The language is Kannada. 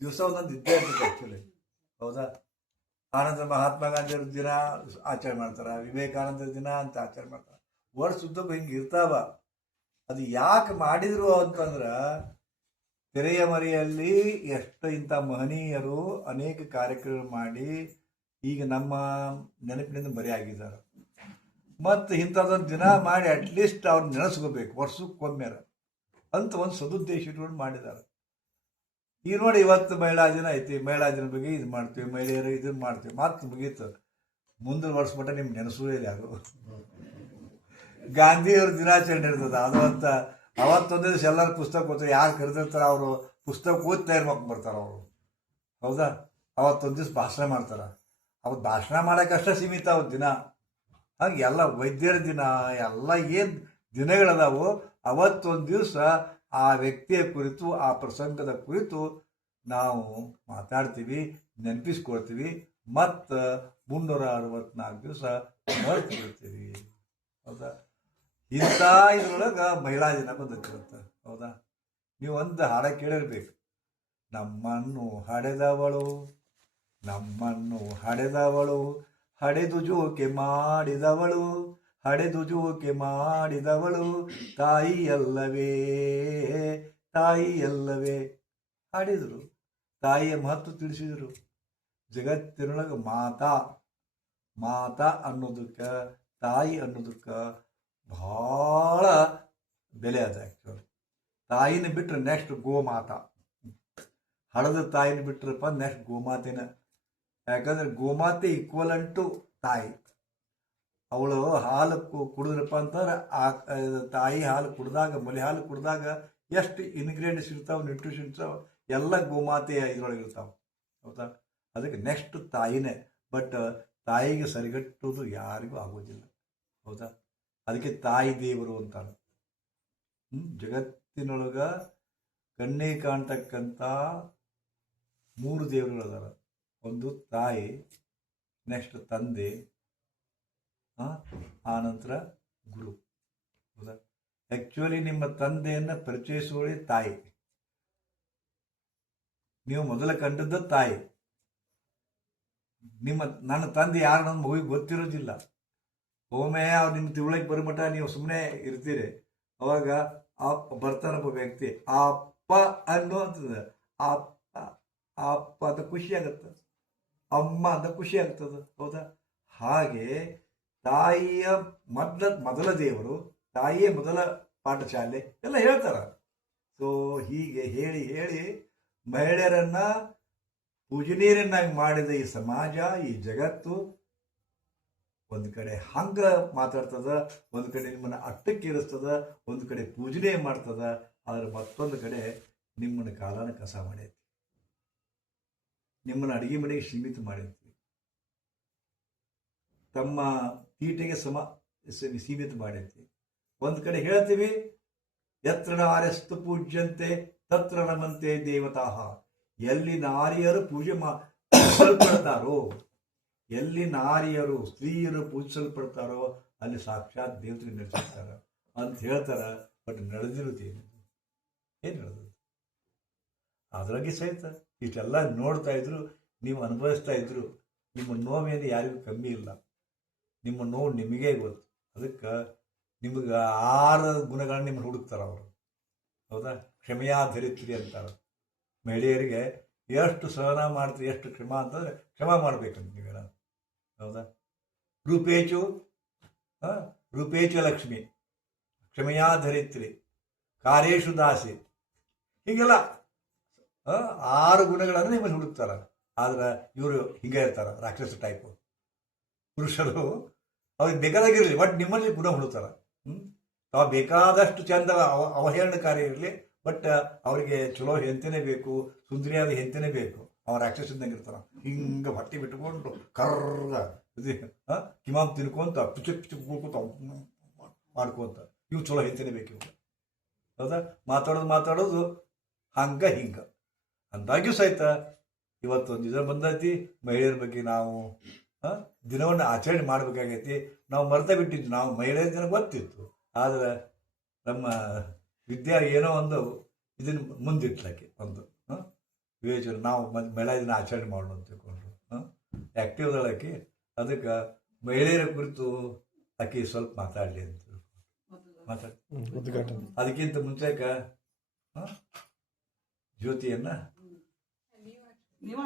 ದಿವಸ ಒಂದೊಂದು ಇದ್ದೇ ಇರ್ತದೆ ಆ್ಯಕ್ಚುಲಿ. ಹೌದಾ? ಆನಂತರ ಮಹಾತ್ಮ ಗಾಂಧಿಯವ್ರ ದಿನ ಆಚರಣೆ ಮಾಡ್ತಾರೆ, ವಿವೇಕಾನಂದರ ದಿನ ಅಂತ ಆಚರಣೆ ಮಾಡ್ತಾರೆ. ವರ್ಷುದ್ದಕ್ಕೂ ಹಿಂಗೆ ಇರ್ತಾವ. ಅದು ಯಾಕೆ ಮಾಡಿದ್ರು ಅಂತಂದ್ರೆ ತೆರೆಯ ಮರೆಯಲ್ಲಿ ಎಷ್ಟು ಇಂಥ ಮಹನೀಯರು ಅನೇಕ ಕಾರ್ಯಕ್ರಮ ಮಾಡಿ ಈಗ ನಮ್ಮ ನೆನಪಿನಿಂದ ಮರೆಯಾಗಿದ್ದಾರೆ. ಮತ್ತು ಇಂಥದ್ದೊಂದು ದಿನ ಮಾಡಿ ಅಟ್ಲೀಸ್ಟ್ ಅವ್ರು ನೆನೆಸ್ಕೋಬೇಕು ವರ್ಷಕ್ಕೊಮ್ಮೆರ ಅಂತ ಒಂದು ಸದುದ್ದೇಶ ಇಟ್ಕೊಂಡು ಮಾಡಿದ್ದಾರೆ. ಈಗ ನೋಡಿ, ಇವತ್ತು ಮಹಿಳಾ ದಿನ ಐತಿ, ಮಹಿಳಾ ದಿನ ಬಗ್ಗೆ ಇದು ಮಾಡ್ತೀವಿ, ಮಹಿಳೆಯರು ಇದನ್ನು ಮಾಡ್ತೀವಿ, ಮತ್ತೆ ಮುಗೀತು. ಮುಂದಿನ ವರ್ಷ ಮಟ್ಟ ನಿಮ್ಗೆ ನೆನೆಸುವುದೇ ಇಲ್ಲ. ಯಾರು ಗಾಂಧಿಯವ್ರ ದಿನಾಚರಣೆ ಇರ್ತದೆ, ಅದು ಅಂತ ಅವತ್ತೊಂದೇ ದಿವಸ ಎಲ್ಲರೂ ಪುಸ್ತಕ ಓದ್ತಾರೆ. ಯಾರು ಕರೆದಿರ್ತಾರೆ ಅವರು ಪುಸ್ತಕ ಓದ್ತಾ ಇರ್ಬೇಕು ಬರ್ತಾರೆ ಅವರು. ಹೌದಾ? ಅವತ್ತೊಂದು ದಿವ್ಸ ಭಾಷಣ ಮಾಡ್ತಾರೆ. ಅವತ್ತು ಭಾಷಣ ಮಾಡೋಕ್ಕಷ್ಟೇ ಸೀಮಿತ ಅವತ್ತು ದಿನ. ಹಾಗೆ ಎಲ್ಲ ವೈದ್ಯರ ದಿನ ಎಲ್ಲ ಏನು ದಿನಗಳದಾವು, ಅವತ್ತೊಂದು ದಿವಸ ಆ ವ್ಯಕ್ತಿಯ ಕುರಿತು, ಆ ಪ್ರಸಂಗದ ಕುರಿತು ನಾವು ಮಾತಾಡ್ತೀವಿ, ನೆನಪಿಸ್ಕೊಳ್ತೀವಿ, ಮತ್ತು 364 ದಿವಸ ಮರೆತು ಬಿಡ್ತೀವಿ. ಹೌದಾ? ಇಂಥ ಇದ್ರೊಳಗೆ ಮಹಿಳಾ ದಿನ ಬಂದಿರುತ್ತೆ. ಹೌದಾ? ನೀವು ಒಂದು ಹಾಡ ಕೇಳಿರ್ಬೇಕು, ನಮ್ಮನ್ನು ಹಡೆದವಳು, ನಮ್ಮನ್ನು ಹಡೆದವಳು, ಹಡೆದು ಜೋಕೆ ಮಾಡಿದವಳು, ಹಡೆದು ಜೋಕೆ ಮಾಡಿದವಳು ತಾಯಿಯಲ್ಲವೇ, ತಾಯಿಯಲ್ಲವೇ. ಹಾಡಿದರು, ತಾಯಿಯ ಮಹತ್ವ ತಿಳಿಸಿದರು. ಜಗತ್ತಿನೊಳಗೆ ಮಾತಾ ಅನ್ನೋದಕ್ಕೆ, ತಾಯಿ ಅನ್ನೋದಕ್ಕೆ ಭಾಳ ಬೆಲೆ ಅದ. ಆ್ಯಕ್ಚುಲಿ ತಾಯಿನ ಬಿಟ್ಟರೆ ನೆಕ್ಸ್ಟ್ ಗೋಮಾತಾ. ಹಳದ ತಾಯಿನ ಬಿಟ್ರಪ್ಪ ನೆಕ್ಸ್ಟ್ ಗೋಮಾತೆನ. ಯಾಕಂದ್ರೆ ಗೋಮಾತೆ ಈಕ್ವಲಂಟು ತಾಯಿ. ಅವಳು ಹಾಲು ಕುಡಿದ್ರಪ್ಪ ಅಂತಂದ್ರೆ ಆ ತಾಯಿ ಹಾಲು ಕುಡಿದಾಗ, ಮಲೆ ಹಾಲು ಕುಡಿದಾಗ ಎಷ್ಟು ಇನ್ಗ್ರೀಡಿಯೆಂಟ್ಸ್ ಇರ್ತಾವೆ, ನ್ಯೂಟ್ರಿಷನ್ ಇರ್ತಾವೆ, ಎಲ್ಲ ಗೋಮಾತೆಯ ಇದ್ರೊಳಗೆ ಇರ್ತಾವೆ. ಹೌದಾ? ಅದಕ್ಕೆ ನೆಕ್ಸ್ಟ್ ತಾಯಿನೇ. ಬಟ್ ತಾಯಿಗೆ ಸರಿಗಟ್ಟೋದು ಯಾರಿಗೂ ಆಗೋದಿಲ್ಲ. ಹೌದಾ? ಅದಕ್ಕೆ ತಾಯಿ ದೇವರು ಅಂತಾರೆ. ಜಗತ್ತಿನೊಳಗ ಕಣ್ಣೇ ಕಾಣ್ತಕ್ಕಂಥ 3 ದೇವರುಗಳದಾರ. ಒಂದು ತಾಯಿ, ನೆಕ್ಸ್ಟ್ ತಂದೆ, ಆನಂತರ ಗುರು. ಹೌದಾ? ಆ್ಯಕ್ಚುಲಿ ನಿಮ್ಮ ತಂದೆಯನ್ನು ಪರಿಚಯಿಸುವಳಿ ತಾಯಿ. ನೀವು ಮೊದಲ ಕಂಡದ್ದು ತಾಯಿ. ನನ್ನ ತಂದೆ ಯಾರು ನನ್ನ ಮಗುವಿಗೆ ಗೊತ್ತಿರೋದಿಲ್ಲ. ಒಮ್ಮೆ ಅವ್ರು ನಿಮ್ಮ ತಿಳುವಳಿಕೆ ಬರಮಟ ನೀವು ಸುಮ್ಮನೆ ಇರ್ತೀರಿ. ಅವಾಗ ಬರ್ತಾನಪ್ಪ ವ್ಯಕ್ತಿ, ಅಪ್ಪ ಅನ್ನುವಂಥದ್ದು. ಅಪ್ಪ ಅಂತ ಖುಷಿ ಆಗುತ್ತೆ, ಅಮ್ಮ ಅಂತ ಖುಷಿ ಆಗ್ತದೆ. ಹೌದಾ? ಹಾಗೆ ತಾಯಿಯ ಮೊದಲ ದೇವರು, ತಾಯಿಯೇ ಮೊದಲ ಪಾಠಶಾಲೆ ಎಲ್ಲ ಹೇಳ್ತಾರ. ಸೊ ಹೀಗೆ ಹೇಳಿ ಹೇಳಿ ಮಹಿಳೆಯರನ್ನ ಪೂಜನೀಯರನ್ನಾಗಿ ಮಾಡಿದ ಈ ಸಮಾಜ, ಈ ಜಗತ್ತು ಒಂದು ಕಡೆ ಹಂಗ ಮಾತಾಡ್ತದ, ಒಂದು ಕಡೆ ನಿಮ್ಮನ್ನು ಅಟ್ಟಕ್ಕೆ ಇರಿಸ್ತದ, ಒಂದು ಕಡೆ ಪೂಜನೆ ಮಾಡ್ತದ, ಆದ್ರೆ ಮತ್ತೊಂದು ಕಡೆ ನಿಮ್ಮನ್ನು ಕಾಲನ ಕಸ ಮಾಡೈತಿ, ನಿಮ್ಮನ್ನು ಅಡಿಗೆ ಮನೆಗೆ ಸೀಮಿತ ಮಾಡೈತಿ, ತಮ್ಮ ತೀಟೆಗೆ ಸೀಮಿತ ಮಾಡೈತಿ. ಒಂದು ಕಡೆ ಹೇಳ್ತೀವಿ, ಯತ್ರ ನಾರ್ಯಸ್ತು ಪೂಜ್ಯಂತೆ ತತ್ರ ರಮಂತೆ ದೇವತಾಹ. ಎಲ್ಲಿ ನಾರಿಯರು ಪೂಜಿಸಲ್ಪಡ್ತಾರೋ, ಎಲ್ಲಿ ನಾರಿಯರು ಸ್ತ್ರೀಯರು ಪೂಜಿಸಲ್ಪಡ್ತಾರೋ ಅಲ್ಲಿ ಸಾಕ್ಷಾತ್ ದೇವತೆಗೆ ನಡೆಸಿರ್ತಾರ ಅಂತ ಹೇಳ್ತಾರ. ಬಟ್ ನಡೆದಿರುತ್ತೇನು? ಏನು ನಡೆದು? ಅದ್ರಾಗೆ ಸಹಿತ ಇಷ್ಟೆಲ್ಲ ನೋಡ್ತಾ ಇದ್ರು, ನೀವು ಅನುಭವಿಸ್ತಾ ಇದ್ರು, ನಿಮ್ಮ ನೋವೇನು ಯಾರಿಗೂ ಕಮ್ಮಿ ಇಲ್ಲ. ನಿಮ್ಮ ನೋವು ನಿಮಗೇ ಗೊತ್ತು. ಅದಕ್ಕೆ ನಿಮಗೆ 6 ಗುಣಗಳನ್ನ ನಿಮ್ಮನ್ನು ಹುಡುಕ್ತಾರ ಅವರು. ಹೌದಾ? ಕ್ಷಮೆಯಾಧರಿತ್ರಿ ಅಂತಾರೆ. ಮಹಿಳೆಯರಿಗೆ ಎಷ್ಟು ಸಹನ ಮಾಡ್ತೀರಿ, ಎಷ್ಟು ಕ್ಷಮಾ ಅಂತಂದ್ರೆ ಕ್ಷಮಾ ಮಾಡ್ಬೇಕಂತ ನೀವೆಲ್ಲ. ಹೌದಾ? ರೂಪೇಚು ಲಕ್ಷ್ಮಿ, ಕ್ಷಮೆಯಾಧರಿತ್ರಿ, ಕಾರ್ಯೇಶು ದಾಸಿ, ಹೀಗೆಲ್ಲ 6 ಗುಣಗಳನ್ನು ನಿಮ್ಮಲ್ಲಿ ಹುಡುಕ್ತಾರ. ಆದ್ರೆ ಇವರು ಹಿಂಗೆ ಇರ್ತಾರ, ರಾಕ್ಷಸ ಟೈಪು ಪುರುಷರು. ಅವ್ರಿಗೆ ಬೇಕಾದಾಗಿರಲಿ, ಬಟ್ ನಿಮ್ಮಲ್ಲಿ ಗುಣ ಹುಡುಕ್ತಾರ. ತಾವು ಬೇಕಾದಷ್ಟು ಚಂದ ಅವಹೇಳನಕಾರಿ ಇರಲಿ, ಬಟ್ ಅವರಿಗೆ ಚಲೋ ಹೆಂತನೇ ಬೇಕು, ಸುಂದರಿಯಾದ ಹೆಂತನೇ ಬೇಕು. ಅವ್ರ ರಾಕ್ಷಸದಂಗೆ ಇರ್ತಾರ, ಹಿಂಗೆ ಹೊಟ್ಟೆ ಬಿಟ್ಕೊಂಡು ಕರ್ರ ಕಿಮಾಮ್ ತಿನ್ಕೊಂತ ಪಿಚಕ್ ಕೂಡ್ಕೊಂತ ಮಾಡ್ಕೊಂತ, ಇವು ಚಲೋ ಹೆಂತನೇ ಬೇಕು ಇವು. ಹೌದಾ? ಮಾತಾಡೋದು ಹಂಗ ಹಿಂಗ ಅಂದಾಗ್ಯೂ ಸಹಿತ ಇವತ್ತೊಂದು ಇದರ ಬಂದೈತಿ. ಮಹಿಳೆಯರ ಬಗ್ಗೆ ನಾವು ದಿನವನ್ನು ಆಚರಣೆ ಮಾಡಬೇಕಾಗೈತಿ. ನಾವು ಮರ್ತ ಬಿಟ್ಟಿದ್ವಿ. ನಾವು ಮಹಿಳೆಯರ ದಿನ ಗೊತ್ತಿತ್ತು, ಆದ್ರೆ ನಮ್ಮ ವಿದ್ಯಾ ಏನೋ ಒಂದು ಇದನ್ನು ಮುಂದಿಟ್ಲಕ್ಕೆ ಒಂದು ವಿವೇಚನೆ ನಾವು ಮಹಿಳಾ ದಿನ ಆಚರಣೆ ಮಾಡೋಣ ಅಂತ ತಿಳ್ಕೊಂಡ್ರು. ಆ್ಯಕ್ಟಿವ್ ಅದಳಕ್ಕೆ, ಅದಕ್ಕೆ ಮಹಿಳೆಯರ ಕುರಿತು ಆಕೆ ಸ್ವಲ್ಪ ಮಾತಾಡಲಿ ಅಂತ ಮಾತಾಡಿ. ಅದಕ್ಕಿಂತ ಮುಂಚೆಕ ಜ್ಯೋತಿಯನ್ನ ಇಲ್ಲ